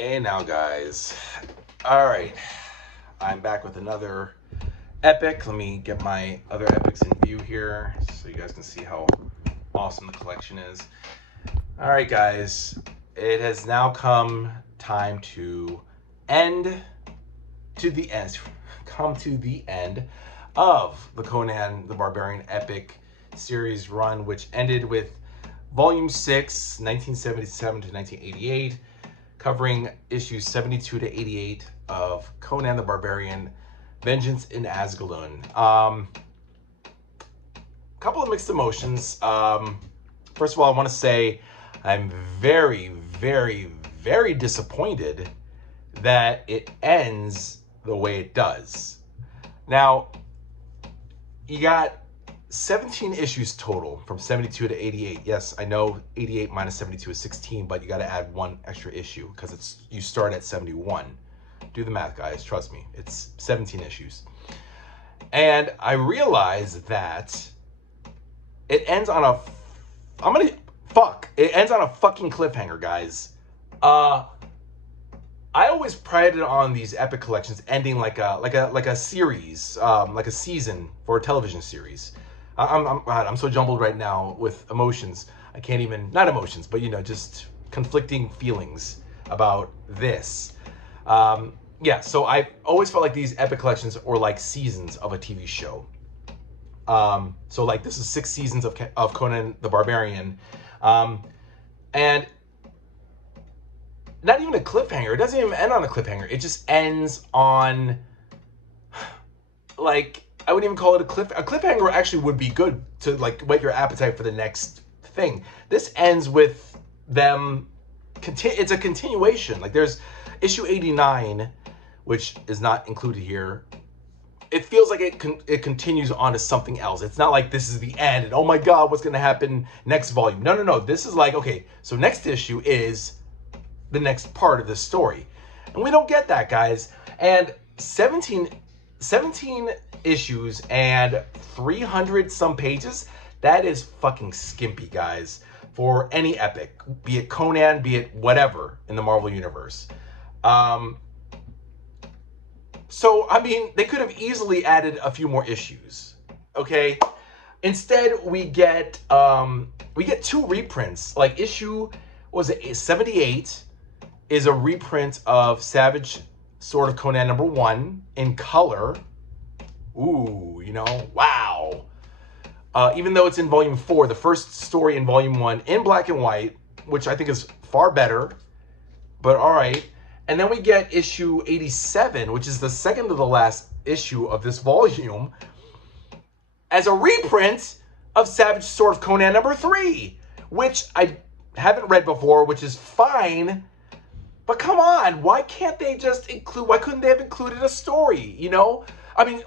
Hey now, guys. All right, I'm back with another epic. Let me get my other epics in view here so you guys can see how awesome the collection is. All right, guys, it has now come time to end to the end. Come to the end of the Conan the Barbarian epic series run, which ended with Volume 6, 1977 to 1988. Covering issues 72 to 88 of Conan the Barbarian, Vengeance in ASGALUN. Couple of mixed emotions. First of all, I want to say I'm very, very, very disappointed that it ends the way it does. Now, you got 17 issues total from 72 to 88. Yes, I know 88 minus 72 is 16, but you got to add one extra issue because you start at 71. Do the math, guys. Trust me. It's 17 issues. And I realized that it ends on a it ends on a fucking cliffhanger, guys. I always prided on these epic collections ending like a series, like a season for a television series. I'm so jumbled right now with emotions. I can't even, not emotions, but just conflicting feelings about this. Yeah, so I always felt like these epic collections were like seasons of a TV show. So like this is 6 seasons of Conan the Barbarian. And not even a cliffhanger. It doesn't even end on a cliffhanger. It just ends on, like, I wouldn't even call it a cliffhanger. Actually would be good to like whet your appetite for the next thing. This ends with them, it's a continuation. Like there's issue 89, which is not included here. It feels like it continues on to something else. It's not like this is the end and oh my God, what's gonna happen next volume? No. This is like, okay, so next issue is the next part of this story. And we don't get that, guys. And 17 issues and 300 some pages, that is fucking skimpy, guys, for any epic, be it Conan, be it whatever in the Marvel Universe. So, I mean, they could have easily added a few more issues, okay? Instead, we get 2 reprints. Like issue, was it 78? Is a reprint of Savage Sword of Conan #1 in color. Ooh, wow. Even though it's in volume 4, the first story in volume 1 in black and white, which I think is far better, but all right. And then we get issue 87, which is the second to the last issue of this volume, as a reprint of Savage Sword of Conan #3, which I haven't read before, which is fine. But come on, why couldn't they have included a story, I mean,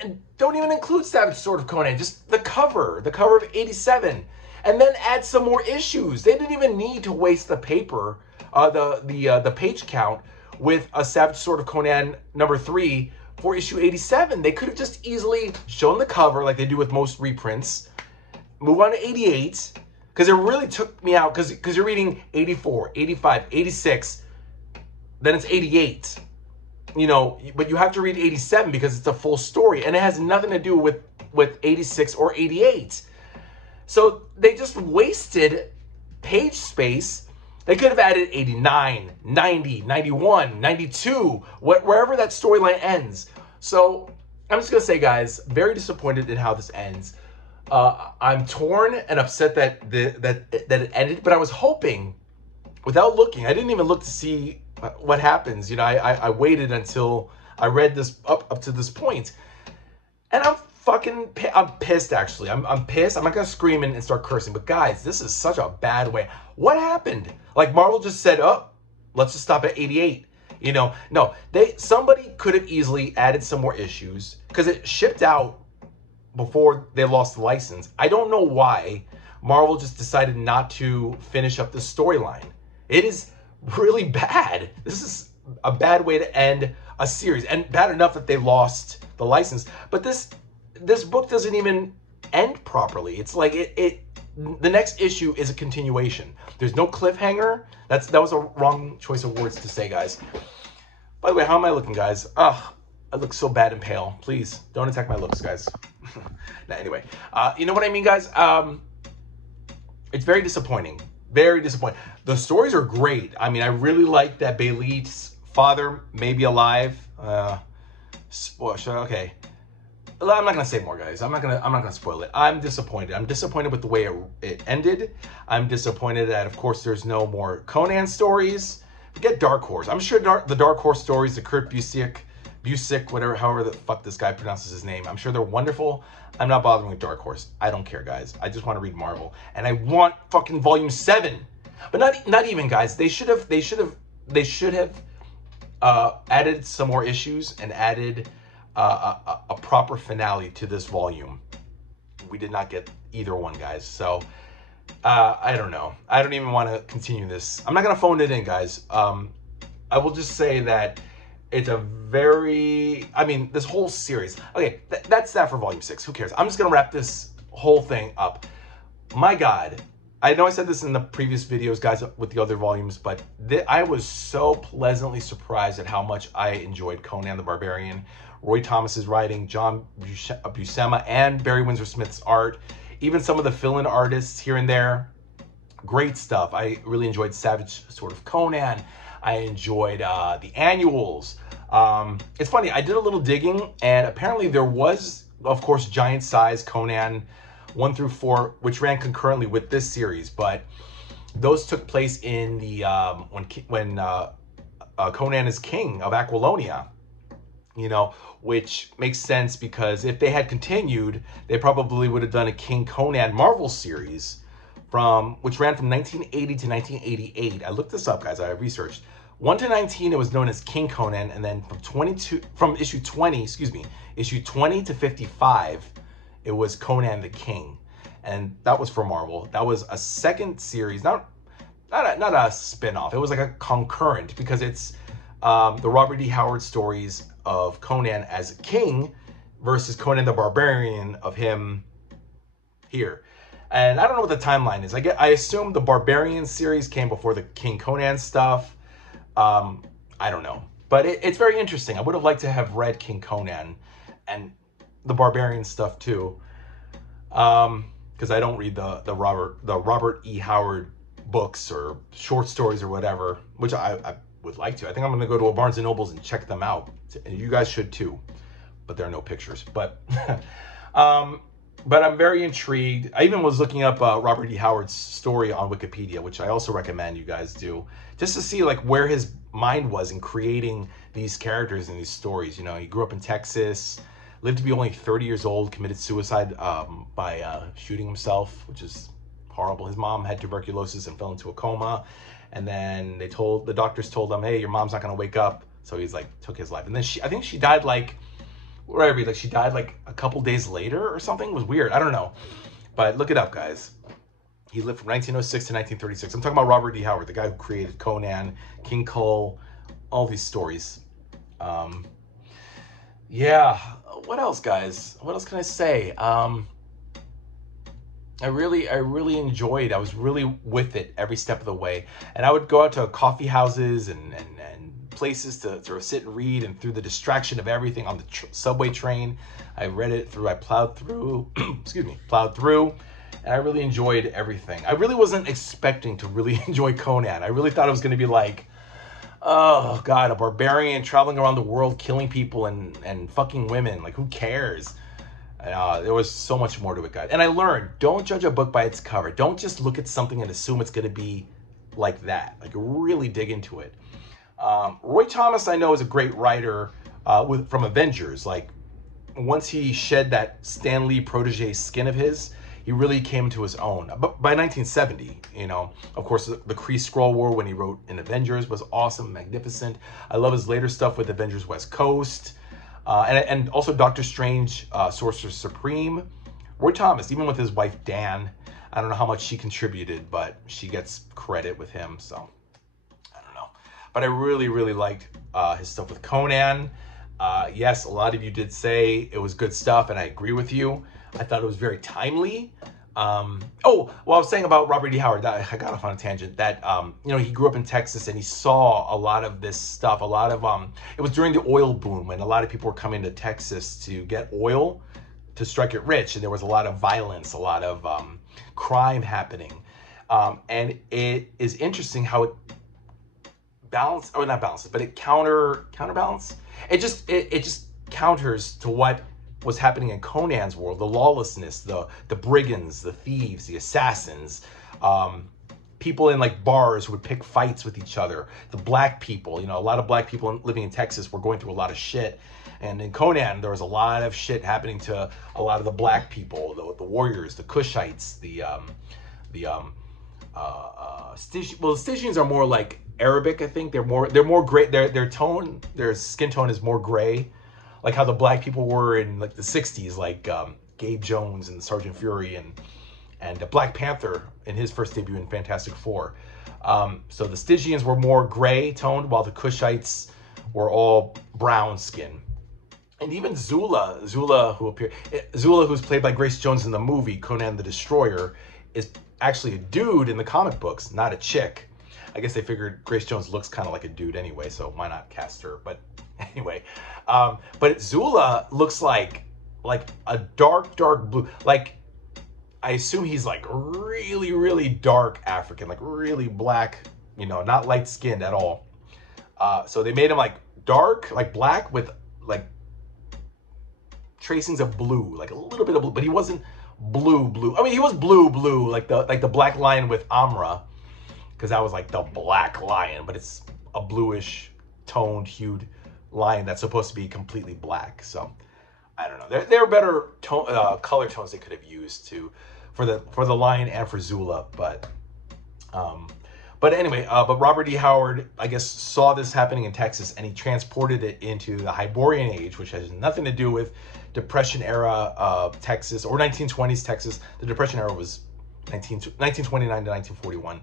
and don't even include Savage Sword of Conan, just the cover of 87, and then add some more issues. They didn't even need to waste the paper, the page count with a Savage Sword of Conan #3 for issue 87. They could have just easily shown the cover like they do with most reprints, move on to 88, because it really took me out, because you're reading 84, 85, 86, then it's 88, but you have to read 87 because it's a full story, and it has nothing to do with 86 or 88. So they just wasted page space. They could have added 89, 90, 91, 92, wherever that storyline ends. So I'm just going to say, guys, very disappointed in how this ends. I'm torn and upset that it ended, but I was hoping, without looking, I didn't even look to see what happens. I waited until I read this up to this point, and I'm pissed, actually. I'm pissed. I'm not gonna scream and start cursing, but guys, this is such a bad way. What happened? Like Marvel just said, oh, let's just stop at 88. No, somebody could have easily added some more issues because it shipped out before they lost the license. I don't know why Marvel just decided not to finish up the storyline. It is really bad. This is a bad way to end a series, and bad enough that they lost the license. But this book doesn't even end properly. It's like the next issue is a continuation. There's no cliffhanger. That was a wrong choice of words to say, guys. By the way, how am I looking, guys? Ugh, I look so bad and pale. Please don't attack my looks, guys. Nah, anyway, you know what I mean, guys? It's very disappointing. Very disappointing. The stories are great. I mean, I really like that Bailey's father may be alive. Okay. I'm not gonna say more, guys. I'm not gonna spoil it. I'm disappointed. I'm disappointed with the way it ended. I'm disappointed that, of course, there's no more Conan stories. Forget Dark Horse. I'm sure the Dark Horse stories, the Kurt Busiek, whatever, however the fuck this guy pronounces his name, I'm sure they're wonderful. I'm not bothering with Dark Horse. I don't care, guys. I just want to read Marvel, and I want fucking Volume 7. But not even, guys. They should have added some more issues and added a proper finale to this volume. We did not get either one, guys. So I don't know. I don't even want to continue this. I'm not gonna phone it in, guys. I will just say that it's a very, I mean, this whole series. Okay, that's that for Volume 6. Who cares? I'm just gonna wrap this whole thing up. My God, I know I said this in the previous videos, guys, with the other volumes, but I was so pleasantly surprised at how much I enjoyed Conan the Barbarian. Roy Thomas's writing, John Buscema and Barry Windsor Smith's art, even some of the fill-in artists here and there. Great stuff. I really enjoyed Savage Sword of Conan. I enjoyed the annuals. It's funny, I did a little digging, and apparently there was, of course, giant size Conan 1 through 4, which ran concurrently with this series, but those took place in the when Conan is king of Aquilonia, you know, which makes sense because if they had continued, they probably would have done a King Conan Marvel series which ran from 1980 to 1988. I looked this up, guys. I researched. 1 to 19, it was known as King Conan, and then from issue 20 to 55, it was Conan the King, and that was for Marvel. That was a second series, not a spin-off. It was like a concurrent because it's the Robert E. Howard stories of Conan as king versus Conan the Barbarian of him here. And I don't know what the timeline is. I assume the Barbarian series came before the King Conan stuff. I don't know. But it's very interesting. I would have liked to have read King Conan and the Barbarian stuff too. Because I don't read the Robert E. Howard books or short stories or whatever, which I would like to. I think I'm going to go to a Barnes & Nobles and check them out. And you guys should too. But there are no pictures. But but I'm very intrigued. I even was looking up Robert E. Howard's story on Wikipedia, which I also recommend you guys do, just to see like where his mind was in creating these characters and these stories. You know, he grew up in Texas, lived to be only 30 years old, committed suicide by shooting himself, which is horrible. His mom had tuberculosis and fell into a coma, and then the doctors told him, hey, your mom's not gonna wake up. So he's like took his life, and then I think she died like. She died like a couple days later or something. It was weird. I don't know. But look it up, guys. He lived from 1906 to 1936. I'm talking about Robert E. Howard, the guy who created Conan, King Cole, all these stories. Yeah. What else, guys? What else can I say? I really enjoyed. I was really with it every step of the way. And I would go out to coffee houses and places to sit and read, and through the distraction of everything on the subway train, I read it through. I plowed through. Plowed through, and I really enjoyed everything. I really wasn't expecting to really enjoy Conan. I really thought it was going to be like, oh God, a barbarian traveling around the world, killing people and fucking women. Like, who cares? There was so much more to it, guys. And I learned, don't judge a book by its cover. Don't just look at something and assume it's going to be like that. Like, really dig into it. Roy Thomas, I know, is a great writer from Avengers. Like, once he shed that Stan Lee protege skin of his, he really came to his own. But by 1970, you know, of course, the Kree-Skrull War when he wrote in Avengers was awesome, magnificent. I love his later stuff with Avengers West Coast, and also Doctor Strange, Sorcerer Supreme. Roy Thomas, even with his wife Dan, I don't know how much she contributed, but she gets credit with him, so. But I really, really liked his stuff with Conan. Yes, a lot of you did say it was good stuff, and I agree with you. I thought it was very timely. Oh, well, I was saying about Robert E. Howard. That I got off on a tangent. That you know, he grew up in Texas and he saw a lot of this stuff. A lot of it was during the oil boom, and a lot of people were coming to Texas to get oil to strike it rich, and there was a lot of violence, a lot of crime happening, and it is interesting how it balance or not balances, but it counterbalance. It just counters to what was happening in Conan's world: the lawlessness, the brigands, the thieves, the assassins, people in like bars would pick fights with each other. The black people, you know, a lot of black people living in Texas were going through a lot of shit. And in Conan, there was a lot of shit happening to a lot of the black people, the warriors, the Kushites, the well, the Stygians are more like Arabic, I think. They're more gray. Their skin tone is more gray, like how the black people were in like the '60s, like Gabe Jones and Sergeant Fury and Black Panther in his first debut in Fantastic Four. So the Stygians were more gray toned, while the Kushites were all brown skin. And even Zula, who's played by Grace Jones in the movie Conan the Destroyer, is actually a dude in the comic books, not a chick. I guess they figured Grace Jones looks kind of like a dude anyway, so why not cast her? But anyway, but Zula looks like a dark blue. Like, I assume he's like really, really dark African, like really black, you know, not light skinned at all. So they made him like dark, like black with like tracings of blue, like a little bit of blue, but he wasn't blue. I mean, he was blue, like the Black Lion with Amra, because that was like the Black Lion, but it's a bluish toned, hued lion that's supposed to be completely black. So I don't know. There are better color tones they could have used for the lion and for Zula, but anyway, but Robert E. Howard, I guess, saw this happening in Texas and he transported it into the Hyborian Age, which has nothing to do with Depression era Texas or 1920s Texas. The Depression era was 1929 to 1941.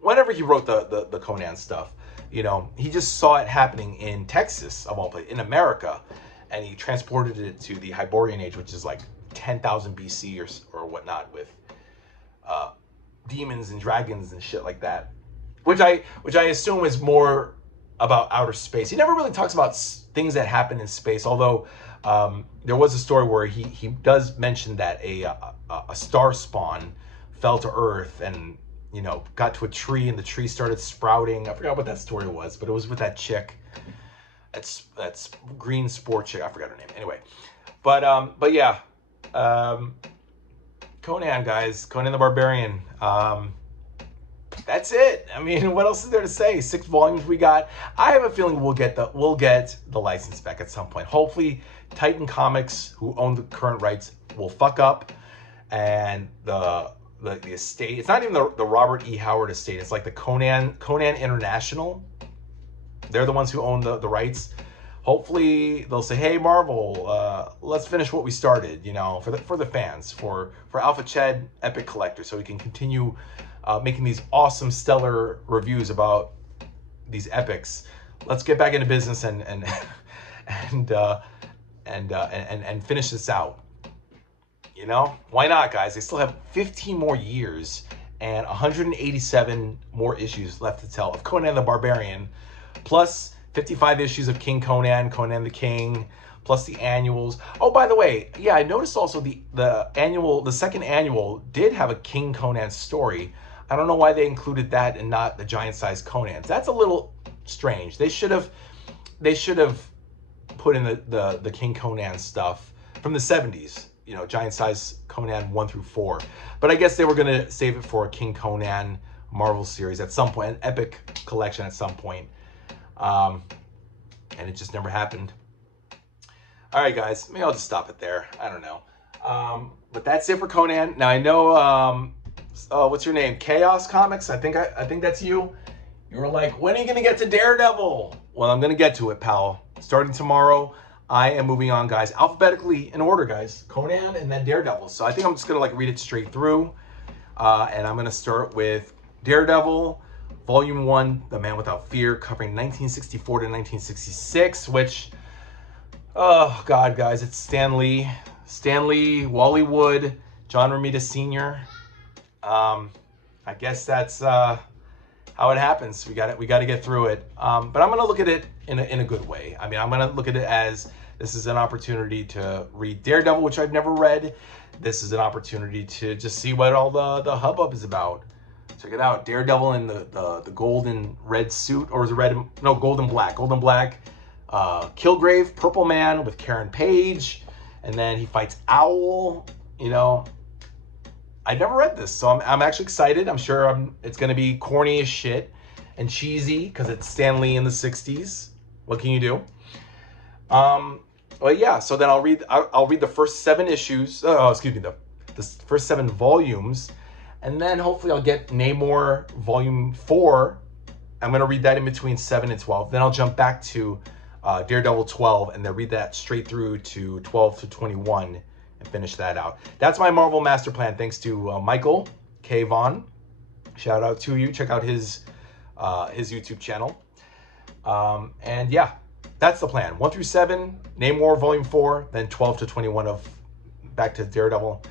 Whenever he wrote the Conan stuff, you know, he just saw it happening in Texas, of all places, in America, and he transported it to the Hyborian Age, which is like 10,000 BC or whatnot, with demons and dragons and shit like that, which I assume is more about outer space. He never really talks about things that happen in space, although there was a story where he does mention that a star spawn fell to Earth and, you know, got to a tree and the tree started sprouting. I forgot what that story was, but it was with that chick. That's green sport chick. I forgot her name. Anyway, but yeah, Conan, guys, Conan the Barbarian. That's it. I mean, what else is there to say? 6 volumes we got. I have a feeling we'll get the license back at some point. Hopefully, Titan Comics, who own the current rights, will fuck up, and the estate. It's not even the Robert E. Howard estate. It's like the Conan International. They're the ones who own the rights. Hopefully, they'll say, "Hey, Marvel, let's finish what we started." You know, for the fans, for Alpha Ched Epic Collector, so we can continue making these awesome, stellar reviews about these epics. Let's get back into business and finish this out. You know, why not, guys? They still have 15 more years and 187 more issues left to tell of Conan the Barbarian, plus 55 issues of King Conan, Conan the King, plus the annuals. Oh, by the way, yeah, I noticed also the second annual did have a King Conan story. I don't know why they included that and not the giant-sized Conans. That's a little strange. They should have put in the King Conan stuff from the 70s. You know, giant-sized Conan 1 through 4. But I guess they were gonna save it for a King Conan Marvel series at some point, an epic collection at some point. And it just never happened. All right, guys, maybe I'll just stop it there. I don't know. But that's it for Conan. Now I know, what's your name? Chaos Comics. I think that's you. You were like, when are you gonna get to Daredevil? Well, I'm gonna get to it, pal. Starting tomorrow, I am moving on, guys, alphabetically in order, guys. Conan and then Daredevil. So I think I'm just gonna like read it straight through, and I'm gonna start with Daredevil, Volume 1, The Man Without Fear, covering 1964 to 1966, which, oh God, guys, it's Stan Lee, Wally Wood, John Romita Sr. I guess that's how it happens. We got to get through it. But I'm gonna look at it in a good way. I mean, I'm gonna look at it as this is an opportunity to read Daredevil, which I've never read. This is an opportunity to just see what all the hubbub is about. Check it out, Daredevil in the gold and red suit, or is it red? No, gold and black. Gold and black. Kilgrave, Purple Man with Karen Page, and then he fights Owl. You know, I never read this, so I'm actually excited. I'm sure it's gonna be corny as shit and cheesy because it's Stan Lee in the '60s. What can you do? Well, yeah. So then I'll read the first 7 issues. Oh, excuse me, the first 7 volumes, and then hopefully I'll get Namor Volume 4. I'm gonna read that in between 7 and 12. Then I'll jump back to Daredevil 12, and then read that straight through to 12 to 21 and finish that out. That's my Marvel master plan. Thanks to Michael K. Vaughn. Shout out to you. Check out his YouTube channel. And yeah, that's the plan. 1 through 7, Namor Volume 4, then 12 to 21 of back to Daredevil.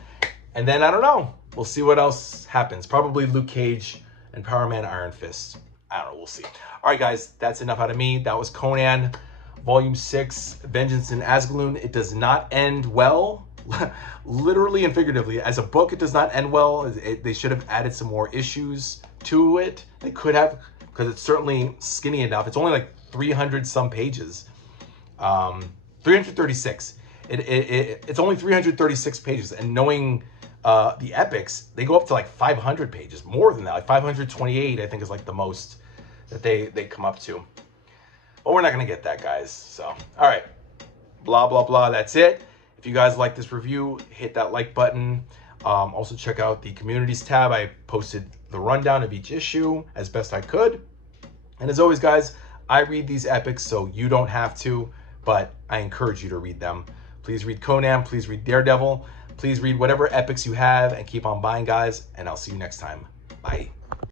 And then I don't know. We'll see what else happens. Probably Luke Cage and Power Man Iron Fist. I don't know. We'll see. All right, guys. That's enough out of me. That was Conan Volume 6, Vengeance in Asgaloon. It does not end well. Literally and figuratively. As a book, it does not end well. They should have added some more issues to it. They could have, because it's certainly skinny enough. It's only like 300 some pages. 336. It's only 336 pages. And knowing the epics, they go up to like 500 pages. More than that. Like 528, I think, is like the most that they come up to. But we're not going to get that, guys. So, all right. Blah, blah, blah. That's it. If you guys like this review, hit that like button. Also check out the communities tab. I posted the rundown of each issue as best I could. And as always, guys, I read these epics so you don't have to, but I encourage you to read them. Please read Conan. Please read Daredevil. Please read whatever epics you have and keep on buying, guys. And I'll see you next time. Bye.